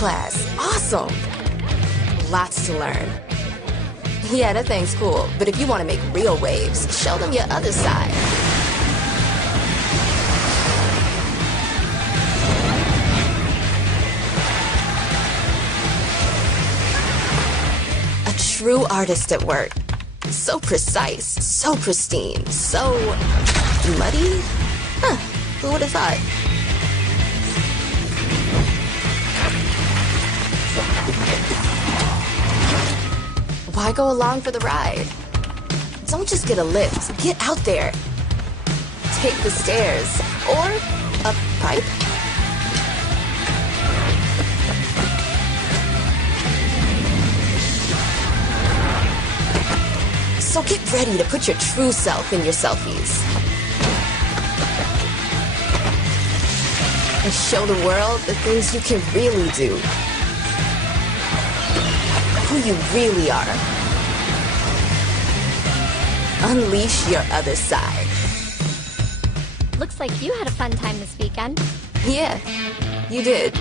class. Awesome. Lots to learn. Yeah, that thing's cool, but if you want to make real waves, show them your other side. A true artist at work. So precise, so pristine, so muddy? Huh, who would have thought? Why go along for the ride? Don't just get a lift. Get out there. Take the stairs. Or a pipe. So get ready to put your true self in your selfies. And show the world the things you can really do. Who you really are. Unleash your other side. Looks like you had a fun time this weekend. Yeah, you did.